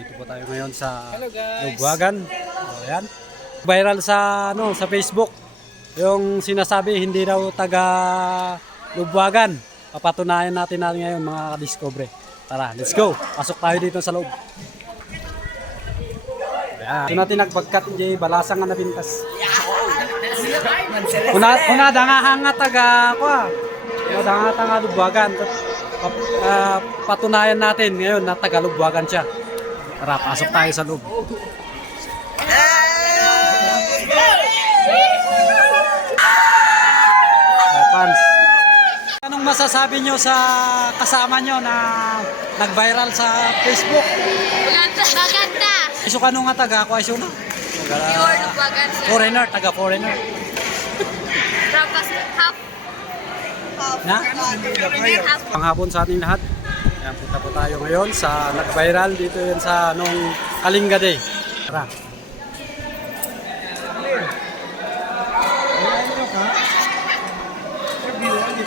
Dito po tayo ngayon sa Hello guys. Lugwagan. Ayan. Viral sa sa Facebook. Yung sinasabi hindi daw taga Lugwagan. Papatunayan natin ngayon mga ka-discovery. Tara, let's go. Pasok tayo dito sa loob. Ayan. Ito natin nagbagkat di balasang nga nabintas. Kuna dangahang nga taga Kuna dangahang taga Lugwagan. Patunayan natin ngayon na taga Lugwagan siya. Tara, pasok tayo sa loob. Fans. Anong masasabi nyo sa kasama nyo na nag-viral sa Facebook? Maganda. Iso ka nung nga taga ako, iso na? Pure Lugwagan sir. Foreigner, taga foreigner. Rapas half. Na? Half. Panghapon sa ating lahat. Ayan, punta po tayo ngayon sa nag-viral dito yan sa Kalinga Day. Tara.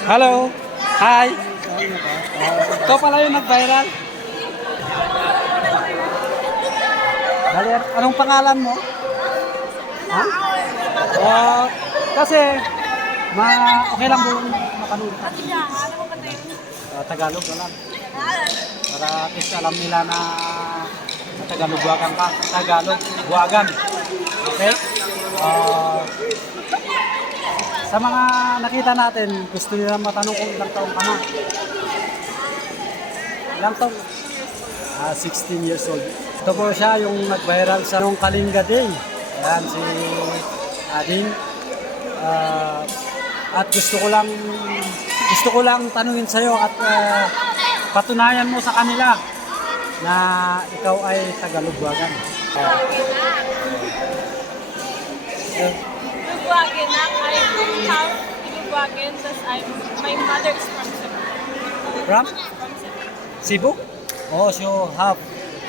Hello. Hi. Ikaw pala yung nag-viral. Anong pangalan mo? Ha? Kasi okay lang kung makanood ka. Tagalog na lang. Para at least alam nila na Tagalog-Buwagan ka. Tagalog-Buwagan. Okay? Sa mga nakita natin, gusto nila matanong kung ilang taong ka na. Ilang taong? 16 years old. Ito po siya yung nag-viral sa Kalinga Day. Ayan, si Ading. At gusto ko lang tanungin sa'yo at patunayan mo sa kanila na ikaw ay Tagalog-Buwagan. Lugwagan na. I'm half Lugwagan, tas my mother is from Cebu. From? Cebu? Oh, so half.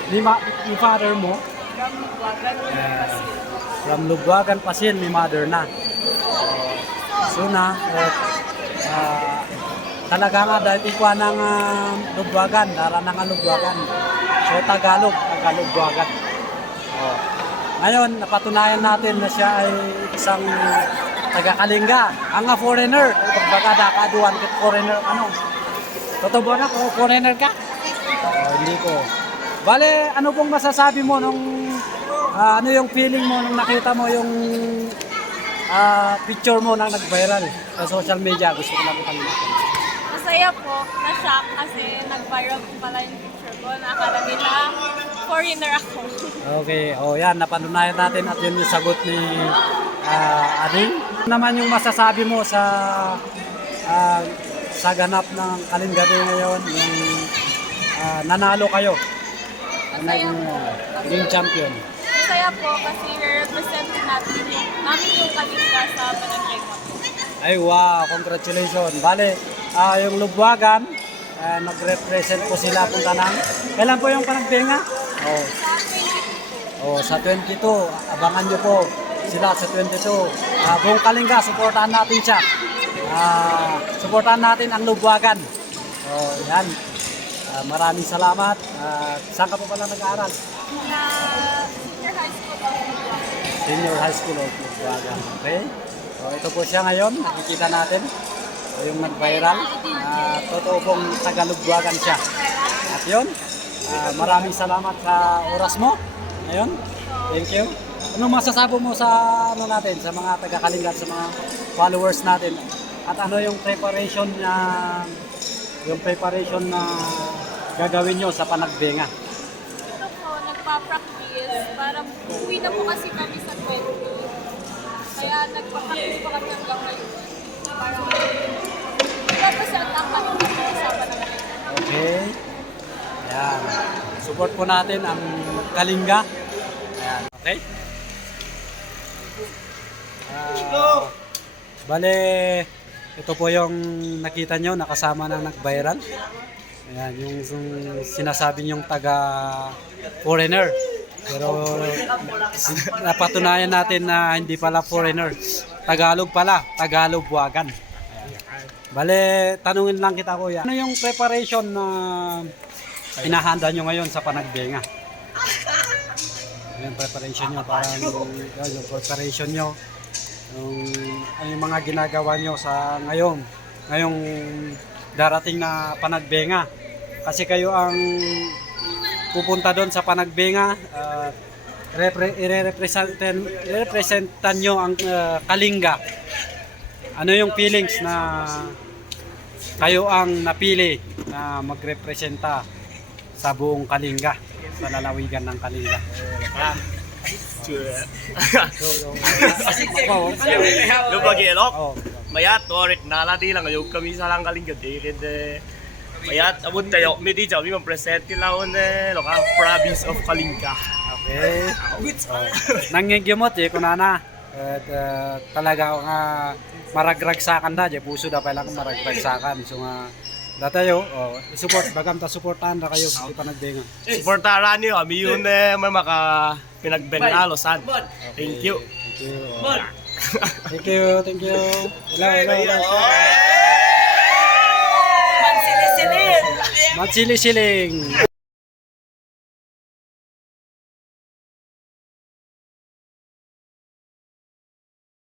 Yung father mo? From Lugwagan, Pasil. From Lugwagan, Pasil, may mother na. So na, talaga nga dahil ikwa ng Lugwagan, dara ng Lugwagan. So Tagalog-Buwagan. Oh. Ngayon, napatunayan natin na siya ay isang taga-Kalinga. Ang foreigner, pagbaga dakaduan kit foreigner, Totoo ba na kung foreigner ka? Hindi ko. Bale, ano pong masasabi mo nung ano yung feeling mo nung nakita mo yung picture mo nang nag-viral sa social media? Gusto ko lang itangin. Masaya po, na-shock kasi nag-viral po pala yung picture ko. Nakakala nila foreigner ako. Okay, yan, napanunayan natin at yun yung sagot ni Ading. Ano naman yung masasabi mo sa ganap ng Kalinga Day ngayon, yung nanalo kayo? Masaya po. Naging champion. Masaya po kasi represent namin yung Kalinga sa Panagbenga po. Ay wow, congratulations. Bale, yung Lugwagan, nag-represent po sila punta ng. Kailan po yung Panagbenga? Sa 22. Abangan nyo po sila sa 22. Buong Kalinga, supportahan natin siya. Supportahan natin ang Lugwagan. Yan. Maraming salamat. Saan ka po pala nag-aaral? Na senior high school po. Senior high school of Lugwagan. Okay? Ito po siya ngayon. Nakikita natin. Yung nag-viral. Totoo pong Tagalog-Buwagan siya. At yun, maraming salamat sa oras mo. Ngayon, thank you. Anong masasabi mo sa natin, sa mga taga-Kalinga at sa mga followers natin? At ano yung preparation na gagawin nyo sa Panagbenga? Ito po, nagpa-practice para uwi na po kasi kami sa 20. Kaya nagpa-practice po kami hanggang ngayon. Para represent ang Kalinga po sa Panagbenga. Okay. Ayan. Support po natin ang Kalinga. Ayan. Okay? Bale, ito po yung nakita nyo, nakasama ng nag-viral. Ayan, yung sinasabi nyong taga-foreigner. Pero napatunayan natin na hindi pala foreigner. Tagalog pala, Tagalog-Buwagan. Bale, tanungin lang kita kuya. Ano yung preparation na hinahanda nyo ngayon sa Panagbenga? yung preparation nyo, parang yung preparation nyo, yung mga ginagawa nyo sa ngayong darating na panagbenga. Kasi kayo ang pupunta doon sa panagbenga, i-representan nyo ang Kalinga. Ano yung feelings na kayo ang napili na magrepresenta sa buong Kalinga, sa lalawigan ng Kalinga? Lu bagi elok. Oh, Mayat torit nalati lang yung kami sa lang Kalinga dikit mayat abot tayo medi jaw mi present laon lokal province of Kalinga. okay. Nangyayamot kunana. Talaga nga maragragsakan da, puso da pa lang maragragsakan. So nga datayo, support bagam ta supportahan ra kayo sa panagbenga. Supportaran niyo kami yun may maka pinagbenalosan. Thank you. Thank you. Thank you. Hello. Mansili-siling.